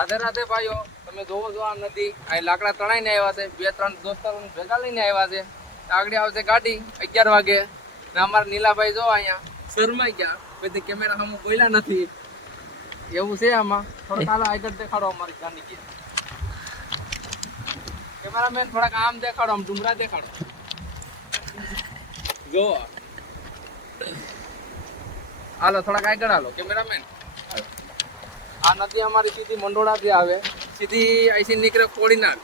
રાધે રાધે ભાઈઓ, તમે જોવો છો આ નદી, અહીં લાકડા તણાઈને આવ્યા છે. 2-3 દોસ્તારો ભેગા લઈને આવ્યા છે. આગળ આવશે ગાડી 11 વાગે. ને અમારા નીલાભાઈ જો અહીંયા શરમાઈ ગયા, બધી કેમેરા સામે બોલ્યા નથી. એવું છે આમાં. થોડાક હાલો આગળ દેખાડો અમારી ગાડી કે કેમેરામેન, થોડાક આમ દેખાડો, આમ ડુંગરા દેખાડો. જો હાલો થોડાક આગળ હાલો કેમેરામેન. આ નદી અમારી સીધી મંડોળાથી આવે, સીધી અહીંથી નીકળે કોડીનાર.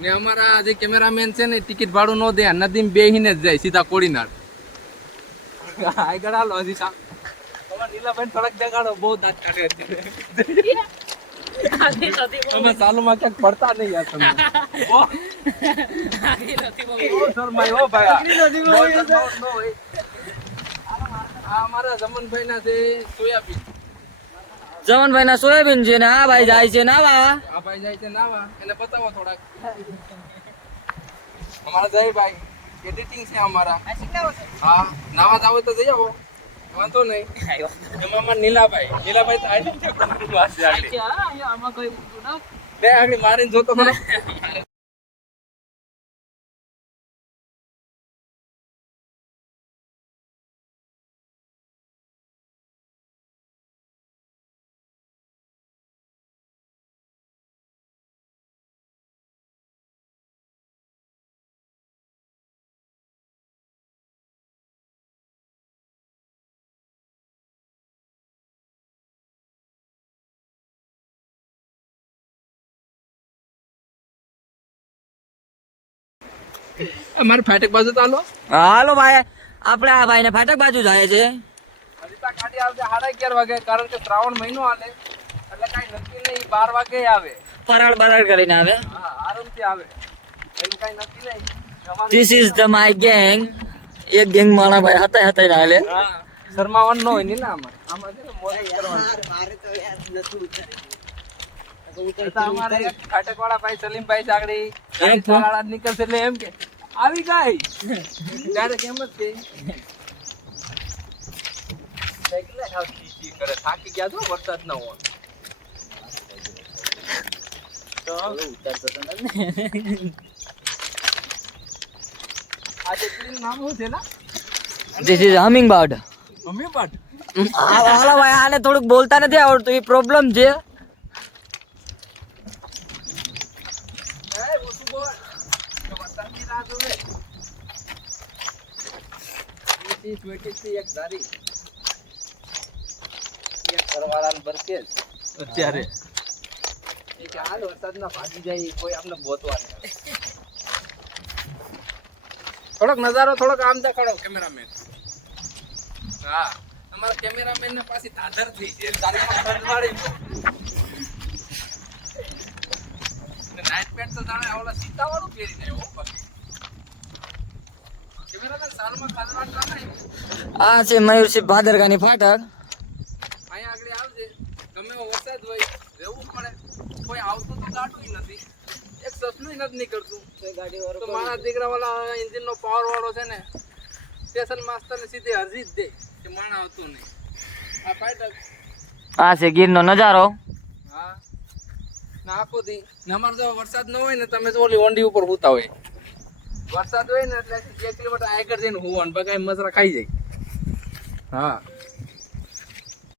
ને અમારા જે કેમેરામેન છે ને ટિકિટ ભાડું ન દે, નદીમાં બેહીને જ જાય સીધા કોડીનાર. આગળ હાલો હજી તમારા નીલાભાઈ થોડાક દેખાડો, બહુ દાંત કાઢે અત્યારે. અમે ચાલુમાં ક્યાંક પડતા નહીં યાર તમે. આ અમારા જમનભાઈ ના છે સોયાબીન. જમનભાઈ ના સોયાબીન છે ને આ ભાઈ જાય છે નાવા. આ ભાઈ જાય છે નાવા, એને બતાવો થોડાક. અમારા જયભાઈ એડિટિંગ છે અમારા. હા, નાવા જાવ તો જઈ આવો, વાંધો નહીં. એમાં અમારા નીલાભાઈ તો આઈ છે આમાં કોઈ બે આગળ મારીને જોતો ખરો. અમારે ફાટક બાજુ તો હાલો. હાલો ભાઈ, આપણે આ ભાઈ ને ફાટક બાજુ જાય છે. હજી તો ગાડી આવશે 11:30 વાગે, કારણ કે શ્રાવણ મહિનો હાલે એટલે કઈ નક્કી નહીં. 12 વાગે આવે, ફરાળ બરાળ કરીને આવે. હા આરામથી આવે, એનું કઈ નક્કી નહીં. This is the my gang. એક ગેંગ માણા ભાઈ હતા ના હાલે. હા, શર્માવાનું ન હોય ને આમાં. આમાં છે ને મોજ કરવાની. અમારે એક ફાટક વાળા ભાઈ સલીમભાઈ ચાકડી વાળા નીકળશે એટલે એમ કે આવી ગઈ ડાયરેક્ટ એમ જ કે કરે. થાકી ગયા છો વરસાદ ના હોય તો. આજે ક્રીમ નામ શું છે ને? This is humming bird. Mummy but હાલો ભાઈ, આને થોડુંક બોલતા નથી આવડતું, એ પ્રોબ્લેમ છે. અત્યારે હાલ વરસાદ ના ભાગી જાય, કોઈ આપણે ગોતવા નહીં. થોડોક નજારો થોડોક આમ દેખાડો કેમેરામેન. હા, અમારા કેમેરામેન ને પાછી ધાધર થઈ છે. નાઇટ પેન્ટ તો જાણે ઓલા સીતા વાળું પહેરીને આવ્યો બાકી. કેમેરામેન સાલમાં ખાધવાટ રાખે. આ છે મયુરસિંહ ભાદરકાની ફાટક. અહીંયા આગળ આવજે, ગમે એવો વરસાદ હોય રહેવું પડે. કોઈ આવતું તો ગાડું નથી, એક સસલું નથી નીકળતું. તો મારા દીકરા વાળા એન્જિન નો પાવર વાળો છે ને, સ્ટેશન માસ્ટર ને સીધી અરજી જ દે કે માણા આવતું નહીં. આ ફાટક આ છે ગીરનો નજારો. હા, ના આપો દી. અમારે જો વરસાદ ન હોય ને, તમે જો ઓલી ઓંડી ઉપર સૂતા હોય, વરસાદ હોય ને એટલે 1 કિલોમીટર આગળ જઈને હોવાનું બગાય મજરા ખાઈ જાય. હા,